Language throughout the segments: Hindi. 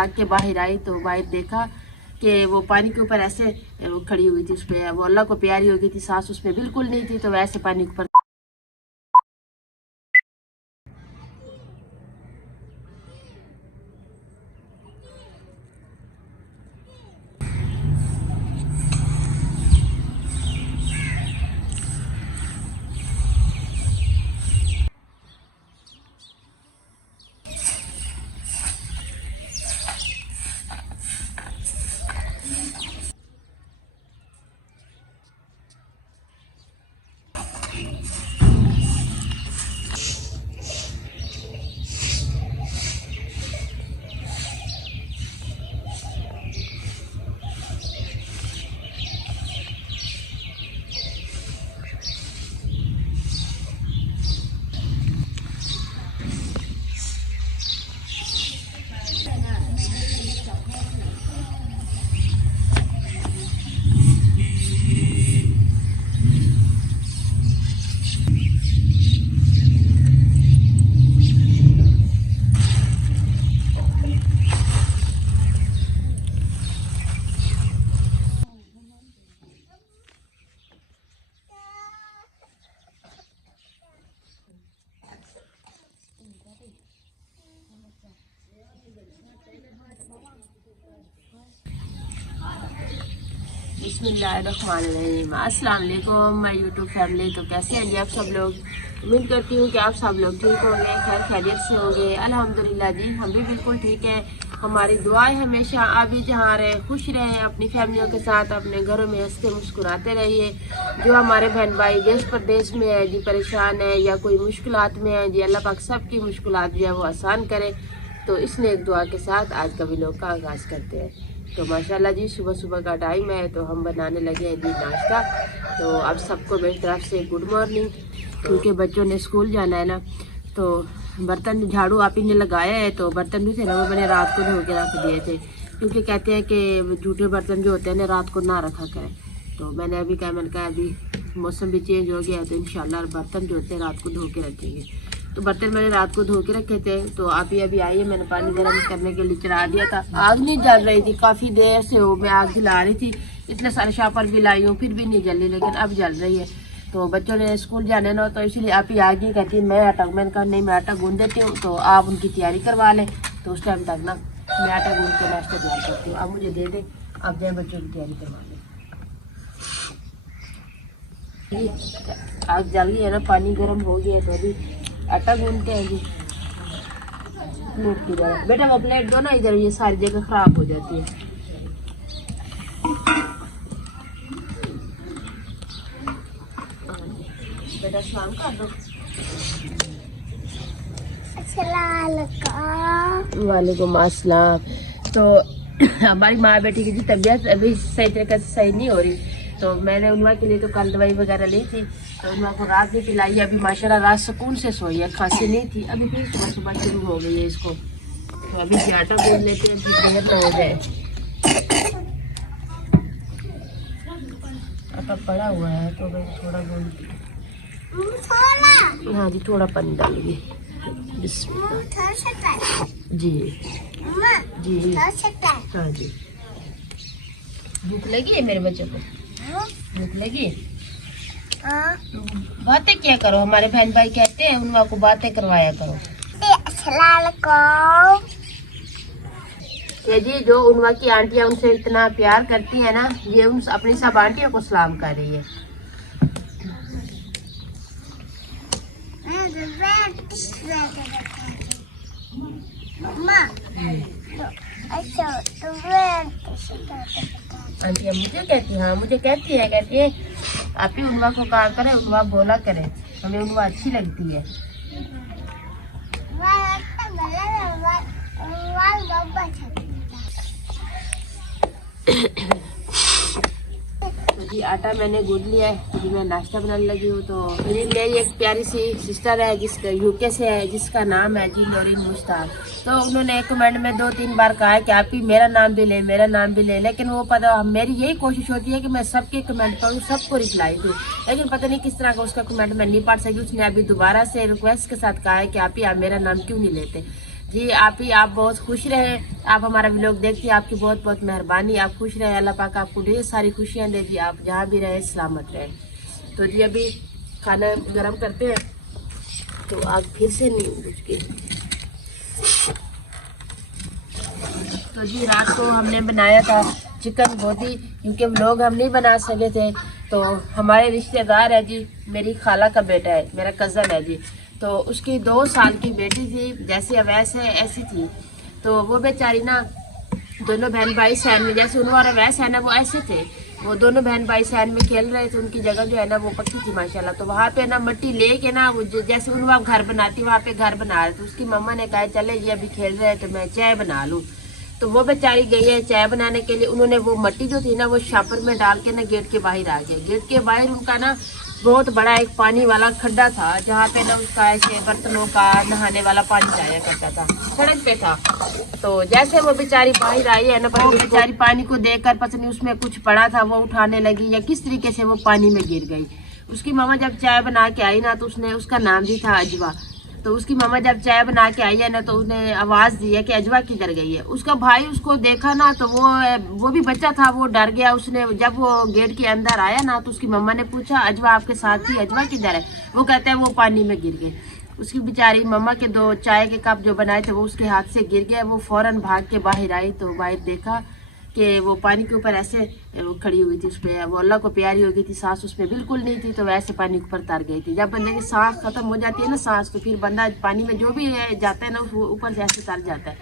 भाग के बाहर आई तो बाहर देखा कि वो पानी के ऊपर ऐसे वो खड़ी हुई थी, उस पे वो अल्लाह को प्यारी हो गई थी, सांस उसमें बिल्कुल नहीं थी, तो वैसे पानी के ऊपर। बिस्मिल्लाहिर्रहमानिर्रहीम। अस्सलाम वालेकुम माय यूट्यूब फैमिली। तो कैसे हैं जी आप सब लोग? उम्मीद करती हूँ कि आप सब लोग ठीक होंगे, खैर खैरियत से होंगे। अल्हम्दुलिल्लाह जी, हम भी बिल्कुल ठीक हैं। हमारी दुआएं हमेशा आप भी जहाँ रहे खुश रहें, अपनी फैमिलियों के साथ अपने घरों में हंसते मुस्कुराते रहिए। जो हमारे बहन भाई देश प्रदेश में है जी, परेशान है या कोई मुश्किलात में है जी, अल्लाह पाक सबकी मुश्किलात जो है वो आसान करे। तो इस नेक दुआ के साथ आज का व्लॉग का आगाज़ करते हैं। तो माशाल्लाह जी, सुबह सुबह का टाइम है तो हम बनाने लगे हैं जी नाश्ता। तो अब सबको मेरी तरफ से गुड मॉर्निंग। क्योंकि बच्चों ने स्कूल जाना है ना, तो बर्तन झाड़ू आप ही ने लगाया है, तो बर्तन भी थे ना वो मैंने रात को धो के रख दिए थे। क्योंकि कहते हैं कि झूठे बर्तन जो होते हैं ना रात को ना रखा करें। तो मैंने अभी कहा, मैंने कहा अभी मौसम भी चेंज हो गया है तो इंशाल्लाह बर्तन जो होते हैं रात को धो के रखेंगे। तो बर्तन मैंने रात को धो के रखे थे। तो आप ही अभी आइए, मैंने पानी गर्म करने के लिए चढ़ा दिया था। आग नहीं जल रही थी, काफ़ी देर से हो मैं आग जला रही थी, इतने सारे शापर भी लाई हूँ फिर भी नहीं जली, लेकिन अब जल रही है। तो बच्चों ने स्कूल जाने ना, तो इसलिए आप ही आग ही कहती है मैं आटा, मैंने कहा नहीं मैं आटा गूंद देती हूँ, तो आप उनकी तैयारी करवा लें। तो उस टाइम तक ना मैं आटा गूंद के नाश्ता तैयार करती हूँ। आप मुझे दे दें, आप जाए बच्चों की तैयारी करवा लें। आग जल गई है ना, पानी गर्म हो गया है, तो अभी आटा गूंदते हैं जी। प्लेट की जगह बेटा वो प्लेट दो ना इधर, ये सारी जगह खराब हो जाती है। बेटा शाम कर दो। वालेकुम अस्सलाम। तो हमारी माँ बेटी की तबीयत अभी सही तरीके से सही नहीं हो रही, तो मैंने उनवा के लिए तो कल दवाई वगैरह ली थी, तो उनवा को रात भी पिलाई। अभी माशाल्लाह रात सुकून से सोई है, खांसी नहीं थी। अभी फिर सुबह सुबह शुरू हो गई है इसको। तो अभी आटा गूंद लेते हैं, देर ना हो जाए। आटा पड़ा हुआ है तो भाई थोड़ा गूंद, हाँ जी थोड़ा पानी डालिए। जी जी हाँ जी। भूख लगी है मेरे बच्चों को? भूख लगी? बातें क्या करो, हमारे बहन भाई कहते हैं उनवा को बातें करवाया करो। ये जी जो उनवा की आंटियां उनसे इतना प्यार करती है ना, ये उन अपनी सब आंटियों को सलाम कर रही है। आंटियां मुझे कहती है, हाँ मुझे कहती है आप ही उनवा को कहा करे, उनवा बोला करे, हमें उनवा अच्छी लगती है। तो जी आटा मैंने गूंद लिया है, तो मैं नाश्ता बनाने लगी हूँ। तो मेरी एक प्यारी सी सिस्टर है जिसका यूके से है, जिसका नाम है जी नौरीन मुश्ताक। तो उन्होंने कमेंट में 2-3 बार कहा है कि आप ही मेरा नाम भी ले, मेरा नाम भी ले, लेकिन वो पता मेरी यही कोशिश होती है कि मैं सबके कमेंट पढ़ूँ, सबको रिप्लाई दूँ, लेकिन पता नहीं किस तरह का उसका कमेंट मैं नहीं पढ़ सकी। उसने अभी दोबारा से रिक्वेस्ट के साथ कहा है कि आप ही आप मेरा नाम क्यों नहीं लेते। जी आप बहुत खुश रहे। आप हमारा व्लॉग देखिए, आपकी बहुत बहुत मेहरबानी। आप खुश रहे, अल्लाह पाक आपको ढेर सारी खुशियाँ दे दी, आप जहाँ भी रहे सलामत रहे। तो जी अभी खाना गरम करते हैं, तो आग फिर से नहीं बुझ गई। तो जी रात को हमने बनाया था चिकन बोटी, क्योंकि व्लॉग हम नहीं बना सके थे। तो हमारे रिश्तेदार है जी, मेरी खाला का बेटा है, मेरा कज़न है जी। तो उसकी 2 साल की बेटी थी, जैसे अवैस है ऐसी थी। तो वो बेचारी ना दोनों बहन भाई सहन में, जैसे उनवार अवैस है ना वो ऐसे थे। वो दोनों बहन भाई सहन में खेल रहे थे। उनकी जगह जो है ना वो पक्की थी माशाल्लाह। तो वहाँ पे ना मिट्टी लेके ना वो जैसे उनवार घर बनाती वहाँ पे घर बना रहे थे। उसकी मम्मा ने कहा चले ये अभी खेल रहे हैं तो मैं चाय बना लूँ। तो वो बेचारी गई है चाय बनाने के लिए। उन्होंने वो मिट्टी जो थी ना वो शापर में डाल के ना गेट के बाहर आ गया। गेट के बाहर उनका ना बहुत बड़ा एक पानी वाला खड्डा था, जहाँ पे ना उसका ऐसे बर्तनों का नहाने वाला पानी जाया करता था, सड़क पे था। तो जैसे वो बेचारी बाहर आई है ना, पर वो बेचारी पानी को देखकर पता नहीं उसमें कुछ पड़ा था, वो उठाने लगी या किस तरीके से वो पानी में गिर गई। उसकी मामा जब चाय बना के आई ना, तो उसने, उसका नाम भी था अजवा। तो उसकी मामा जब चाय बना के आई है ना, तो उसने आवाज दी है कि अजवा किधर गई है। उसका भाई उसको देखा ना, तो वो भी बच्चा था, वो डर गया। उसने जब वो गेट के अंदर आया ना, तो उसकी मम्मा ने पूछा अजवा आपके साथ थी, अजवा किधर है? वो कहते हैं वो पानी में गिर गए। उसकी बेचारी मम्मा के 2 चाय के कप जो बनाए थे वो उसके हाथ से गिर गए। वो फौरन भाग के बाहर आई, तो बाहर देखा कि वो पानी के ऊपर ऐसे खड़ी हुई थी। उस पर वो अल्लाह को प्यारी हो गई थी, सांस उसमें बिल्कुल नहीं थी, तो वैसे पानी के ऊपर तर गई थी। जब बंदे की सांस खत्म हो जाती है ना सांस, तो फिर बंदा पानी में जो भी जाता है ना उस ऊपर से ऐसे तर जाता है।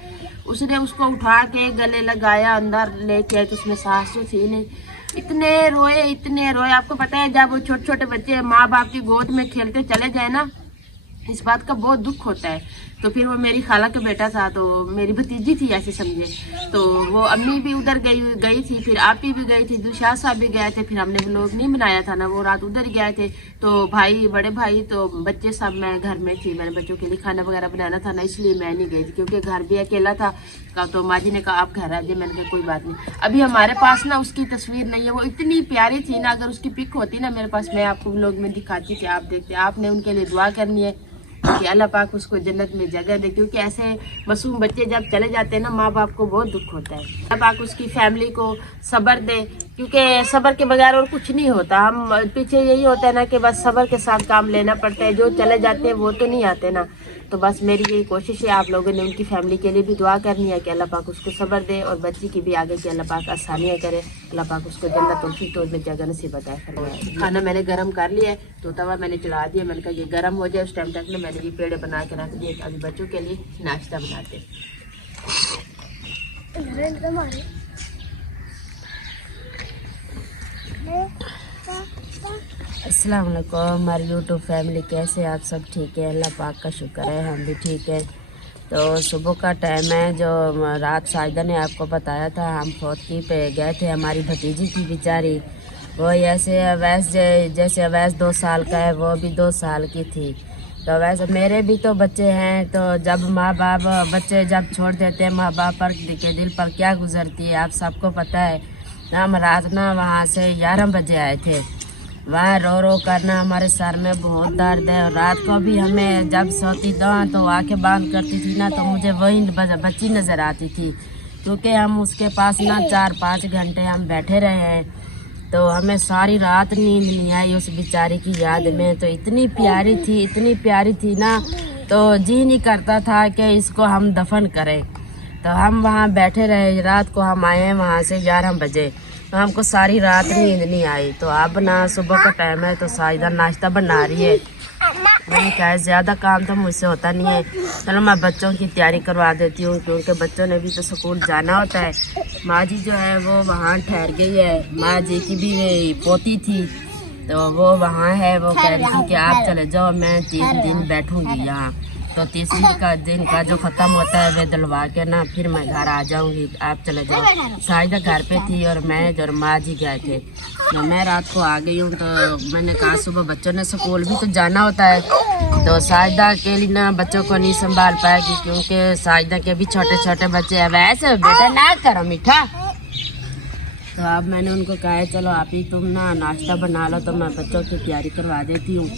उसने उसको उठा के गले लगाया, अंदर लेके आए, तो उसमें सांस तो थी नहीं। इतने रोए। आपको पता है जब वो छोटे छोटे बच्चे माँ बाप की गोद में खेलते चले जाए ना, इस बात का बहुत दुख होता है। तो फिर वो मेरी खाला का बेटा था, तो मेरी भतीजी थी ऐसे समझे। तो वो अम्मी भी उधर गई थी, फिर आपी भी गई थी, दुशाह साहब भी गए थे। फिर हमने व्लॉग नहीं बनाया था ना, वो रात उधर ही गए थे। तो भाई, बड़े भाई, तो बच्चे सब, मैं घर में थी। मैंने बच्चों के लिए खाना वगैरह बनाना था ना, इसलिए मैं नहीं गई थी, क्योंकि घर भी अकेला था। तो माँ जी ने कहा आप घर आ जाइए। मैंने कहा कोई बात नहीं। अभी हमारे पास ना उसकी तस्वीर नहीं है, वो इतनी प्यारी थी ना, अगर उसकी पिक होती ना मेरे पास, मैं आपको व्लॉग में दिखाती कि आप देखते। आपने उनके लिए दुआ करनी है कि अल्लाह पाक उसको जन्नत में जगह दे, क्योंकि ऐसे मासूम बच्चे जब चले जाते हैं ना, माँ बाप को बहुत दुख होता है। अल्लाह पाक उसकी फैमिली को सब्र दे, क्योंकि सब्र के बगैर और कुछ नहीं होता। हम पीछे यही होता है ना कि बस सब्र के साथ काम लेना पड़ता है, जो चले जाते हैं वो तो नहीं आते ना। तो बस मेरी यही कोशिश है, आप लोगों ने उनकी फैमिली के लिए भी दुआ करनी है कि अल्लाह पाक उसको सब्र दे, और बच्ची की भी आगे की अल्लाह पाक आसानियाँ करे, अल्लाह पाक उसको जन्नत और फिरदौस में जगह नसीब अता फरमाए। खाना मैंने गरम कर लिया है, तो तवा मैंने चला दिया। मैंने कहा ये गरम हो जाए, उस टाइम तक ना मैंने ये पेड़े बना के रख दिए। अभी बच्चों के लिए नाश्ता बनाते। अस्सलाम वालेकुम हमारी यूट्यूब फैमिली, कैसे आप सब? ठीक है, अल्लाह पाक का शुक्र है, हम भी ठीक है। तो सुबह का टाइम है, जो रात साजिदा ने आपको बताया था, हम फौतगी पे गए थे। हमारी भतीजी थी बेचारी, वो ऐसे अवैस जैसे अवैस 2 साल का है, वो भी 2 साल की थी। तो वैसे मेरे भी तो बच्चे हैं, तो जब माँ बाप बच्चे जब छोड़ देते हैं, माँ बाप पर के दिल पर क्या गुजरती है आप सबको पता है। हम रात ना वहाँ से 11 बजे आए थे। वहाँ रो करना हमारे सर में बहुत दर्द है। और रात को भी हमें जब सोती तो आंखें बंद करती थी ना, तो मुझे वही बच्ची नज़र आती थी, क्योंकि हम उसके पास ना 4-5 घंटे हम बैठे रहे हैं। तो हमें सारी रात नींद नहीं आई उस बेचारी की याद में। तो इतनी प्यारी थी ना, तो जी नहीं करता था कि इसको हम दफन करें। तो हम वहाँ बैठे रहे। रात को हम आए हैं वहाँ से 11 बजे, तो हमको सारी रात नींद नहीं आई। तो अब ना सुबह का टाइम है, तो साजिदा नाश्ता बना रही है। मैंने कहा ज़्यादा काम तो मुझसे होता नहीं है, चलो मैं बच्चों की तैयारी करवा देती हूँ, क्योंकि बच्चों ने भी तो स्कूल जाना होता है। माँ जी जो है वो वहाँ ठहर गई है। माँ जी की भी पोती थी, तो वो वहाँ है। वो कह रही थी कि आप चले जाओ, मैं 3 दिन बैठूँगी यहाँ। तो 3 का दिन का जो ख़त्म होता है वे दिलवा के ना फिर मैं घर आ जाऊंगी, आप चले जाओ। साजिदा घर पे थी और मैं और माँ जी गए थे। तो मैं रात को आ गई हूँ। तो मैंने कहा सुबह बच्चों ने स्कूल भी तो जाना होता है, तो साजिदा के लिए ना बच्चों को नहीं संभाल पाएगी, क्योंकि साजिदा के भी छोटे छोटे बच्चे हैं। वैसे बेटा ना करो मीठा। तो अब मैंने उनको कहा चलो आप ही तुम ना नाश्ता बना लो, तो मैं बच्चों की तैयारी करवा देती हूँ।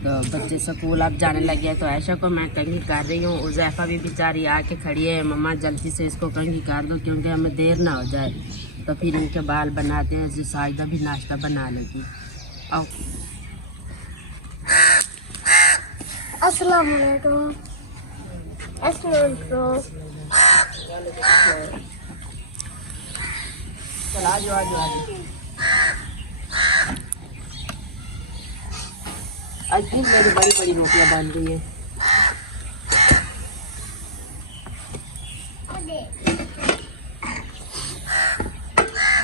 तो बच्चे स्कूल अब जाने लगे हैं, तो ऐशा को मैं कंघी कर रही हूँ। उज़ैफा भी बेचारी आके खड़ी है, मम्मा जल्दी से इसको कंघी कर दो क्योंकि हमें देर ना हो जाए। तो फिर इनके बाल बनाते हैं, जो साजिदा भी नाश्ता बना लेगी। आओ। अस्सलाम वालेकुम। अस्सलाम वालेकुम। चल आ जाओ, आ जाओ, आ जाओ। आज फिर मेरी बड़ी बड़ी रोटियां बन रही है।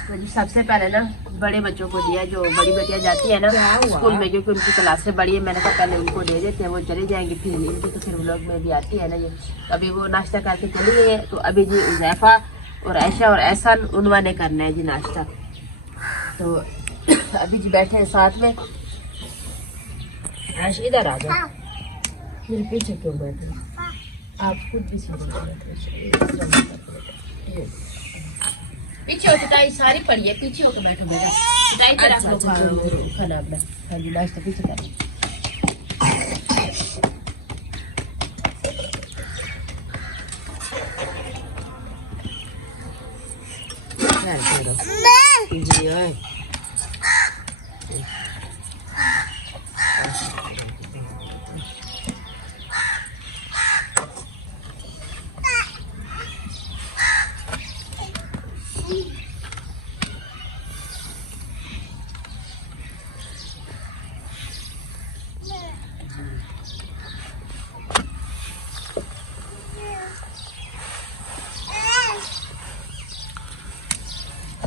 तो जी सबसे पहले ना बड़े बच्चों को दिया, जो बड़ी बेटियां जाती है ना स्कूल में, क्योंकि उनकी क्लासें बड़ी है। मैंने कहा पहले उनको दे देते हैं, वो चले जाएंगे, फिर इनकी तो फिर व्लॉग में भी आती है ना ये। अभी वो नाश्ता करके चली गई है, तो अभी जी उज़ैफा और आयशा और एहसान उनवा ने करना है जी नाश्ता। तो अभी जी बैठे हैं साथ में। आयशा इधर आ जाओ, मेरे पीछे क्यों बैठे? आप खुद भी सीधे बैठे, पीछे हो। चटाई सारी पड़ी है, पीछे होकर बैठो बेटा, चटाई पे रख लो खाना अपना। हाँ जी नाश्ता पीछे कर। जी ओए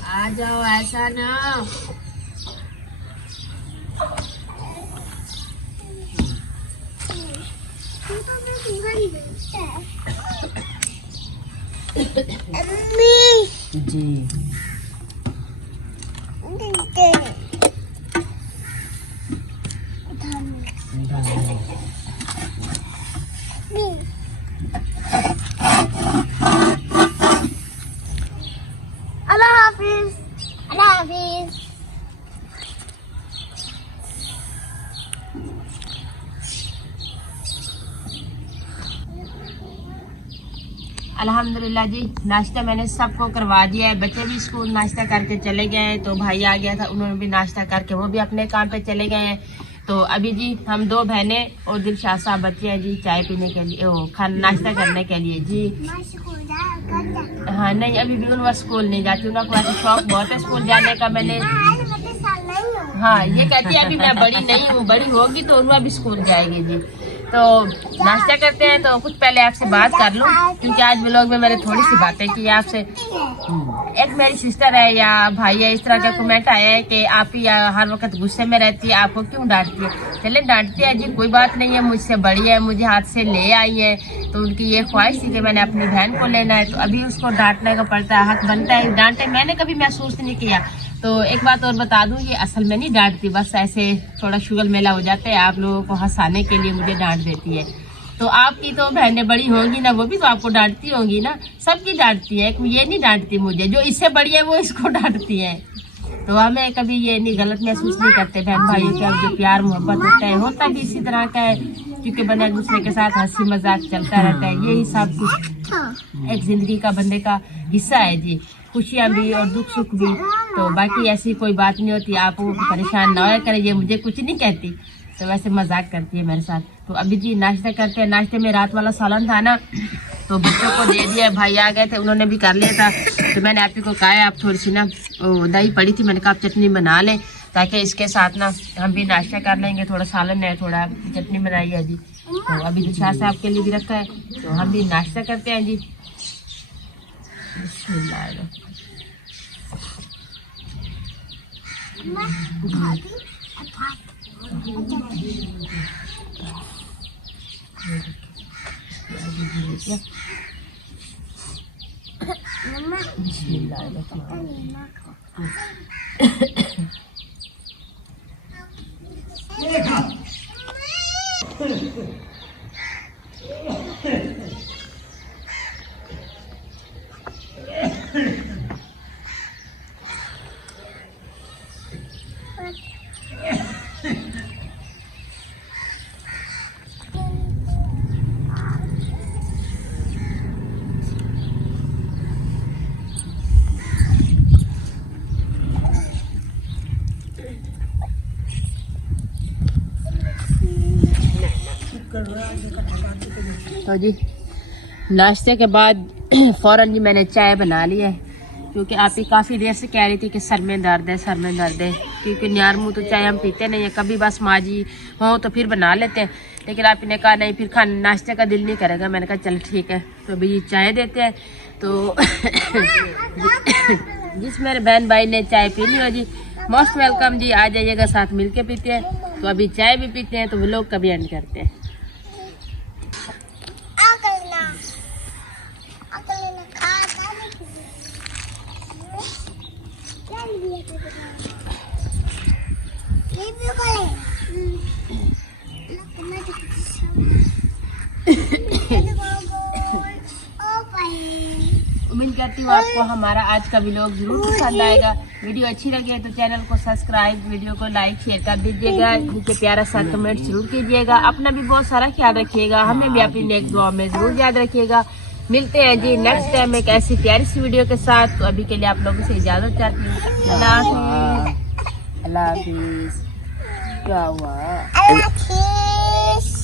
आ जाओ, ऐसा ना। जी अल्लाह हाफिज। अल्लाह हाफिज। अल्हम्दुलिल्लाह जी नाश्ता मैंने सबको करवा दिया है। बच्चे भी स्कूल नाश्ता करके चले गए हैं, तो भाई आ गया था, उन्होंने भी नाश्ता करके वो भी अपने काम पे चले गए हैं। तो अभी जी हम दो बहनें और दिलशाद साहब बच्चे हैं जी चाय पीने के लिए, वो खाना नाश्ता करने के लिए जी। हाँ नहीं, अभी भी उनका स्कूल नहीं जाती, उनका वैसे शौक बहुत है स्कूल जाने का। मैंने हाँ ये कहती है अभी मैं बड़ी नहीं हूँ, बड़ी होगी तो उनका भी स्कूल जाएगी जी। तो नाश्ता करते हैं, तो कुछ पहले आपसे बात कर लूँ क्योंकि आज व्लॉग में मैंने थोड़ी सी बातें की आपसे। एक मेरी सिस्टर है या भाई है, इस तरह का कमेंट आया है कि आप ही हर वक्त गुस्से में रहती है, आपको क्यों डांटती है? चले डांटती है जी, कोई बात नहीं है, मुझसे बड़ी है, मुझे हाथ से ले आई है, तो उनकी ये ख्वाहिश थी कि मैंने अपनी बहन को लेना है, तो अभी उसको डांटने का पड़ता है, हक बनता है डांटे। मैंने कभी महसूस नहीं किया। तो एक बात और बता दूं, ये असल में नहीं डांटती, बस ऐसे थोड़ा शुगल मेला हो जाता है, आप लोगों को हंसाने के लिए मुझे डांट देती है। तो आपकी तो बहनें बड़ी होंगी ना, वो भी तो आपको डांटती होंगी ना, सबकी डांटती है, ये नहीं डांटती मुझे, जो इससे बड़ी है वो इसको डांटती है। तो हमें कभी ये नहीं गलत महसूस नहीं करते बहन भाई का जो प्यार मोहब्बत होता भी इसी तरह का है, क्योंकि बने एक दूसरे के साथ हंसी मजाक चलता रहता है, यही सब कुछ एक जिंदगी का बंदे का हिस्सा है जी, खुशियाँ भी और दुख सुख भी। तो बाकी ऐसी कोई बात नहीं होती, आप परेशान ना हो करें, ये मुझे कुछ नहीं कहती, तो वैसे मजाक करती है मेरे साथ। तो अभी जी नाश्ता करते हैं, नाश्ते में रात वाला सालन था ना, तो बच्चों को दे दिया, भाई आ गए थे उन्होंने भी कर लिया था। तो मैंने आप ही को कहा है आप थोड़ी सी ना दही पड़ी थी, मैंने कहा आप चटनी बना लें ताकि इसके साथ ना हम भी नाश्ता कर लेंगे, थोड़ा सालन है, थोड़ा चटनी बनाई है जी। तो अभी दिलशाद साहब के लिए भी रखा है, तो हम भी नाश्ता करते हैं जी। तो जी नाश्ते के बाद फ़ौरन जी मैंने चाय बना ली है, क्योंकि आप ही काफ़ी देर से कह रही थी कि सर में दर्द है, सर में दर्द है। क्योंकि न्यार मुँह तो चाय हम पीते नहीं है, कभी बस माँ जी हों तो फिर बना लेते हैं, लेकिन आप ने कहा नहीं, फिर खाने नाश्ते का दिल नहीं करेगा। मैंने कहा चल ठीक है, तो अभी चाय देते हैं। तो जिस मेरे बहन भाई ने चाय पीनी हो जी, मोस्ट वेलकम जी, आ जाइएगा, साथ मिल के पीते हैं। तो अभी चाय भी पीते हैं, तो वो लोग कभी एंड करते हैं। उम्मीद करती हूँ आपको हमारा आज का व्लॉग जरूर पसंद आएगा। वीडियो अच्छी लगे तो चैनल को सब्सक्राइब, वीडियो को लाइक शेयर कर दीजिएगा, नीचे प्यारा सा कमेंट जरूर कीजिएगा। अपना भी बहुत सारा ख्याल रखिएगा, हमें भी अपनी नेक्स्ट दुआ में जरूर याद रखिएगा। मिलते हैं जी नेक्स्ट टाइम एक ऐसी प्यारी सी वीडियो के साथ। तो अभी के लिए आप लोगों से इजाजत चाहती हूँ। अल्लाह हाफिज़। क्या हुआ? अल्लाह हाफिज़।